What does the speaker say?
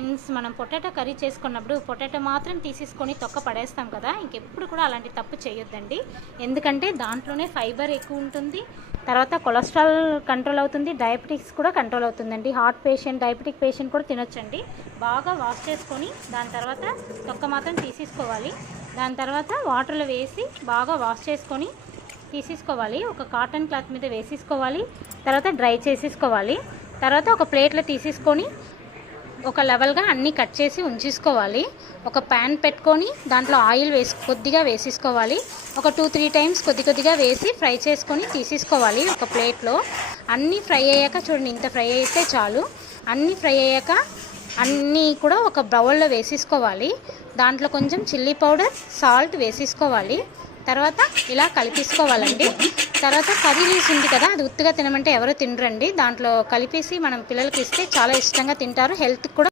Friends, మనం potato curry చేసుకున్నప్పుడు potato మాత్రం తీసేసుకొని తొక్క పడేస్తాం కదా. ఇంకెప్పుడు కూడా అలాంటి తప్పు చేయొద్దండి. ఎందుకంటే దాంట్లోనే ఫైబర్ ఎక్కువ ఉంటుంది. తర్వాత కొలెస్ట్రాల్ కంట్రోల్ అవుతుంది, డయాబెటిక్స్ కూడా కంట్రోల్ అవుతుందండి. హార్ట్ పేషెంట్, డయాబెటిక్ పేషెంట్ కూడా తినొచ్చండి. బాగా వాష్ చేసుకొని దాని తర్వాత తొక్క మాత్రం తీసేసుకోవాలి. దాని తర్వాత వాటర్లో వేసి బాగా వాష్ చేసుకొని తీసేసుకోవాలి. ఒక కాటన్ క్లాత్ మీద వేసేసుకోవాలి. తర్వాత డ్రై చేసేసుకోవాలి. తర్వాత ఒక ప్లేట్లో తీసేసుకొని ఒక లెవెల్గా అన్నీ కట్ చేసి ఉంచేసుకోవాలి. ఒక ప్యాన్ పెట్టుకొని దాంట్లో ఆయిల్ కొద్దిగా వేసేసుకోవాలి. ఒక 2-3 టైమ్స్ కొద్దిగా వేసి ఫ్రై చేసుకొని తీసేసుకోవాలి ఒక ప్లేట్లో. అన్నీ ఫ్రై అయ్యాక చూడండి, ఇంత ఫ్రై అయితే చాలు. అన్నీ ఫ్రై అయ్యాక అన్నీ కూడా ఒక బౌల్లో వేసేసుకోవాలి. దాంట్లో కొంచెం చిల్లీ పౌడర్, సాల్ట్ వేసేసుకోవాలి. తర్వాత ఇలా కలిపేసుకోవాలండి. తర్వాత కర్రీ లీవ్స్ ఉంది కదా, అది ఉత్తిగా తినమంటే ఎవరు తినరండి. దాంట్లో కలిపేసి మనం పిల్లలకి ఇస్తే చాలా ఇష్టంగా తింటారు. హెల్త్కి కూడా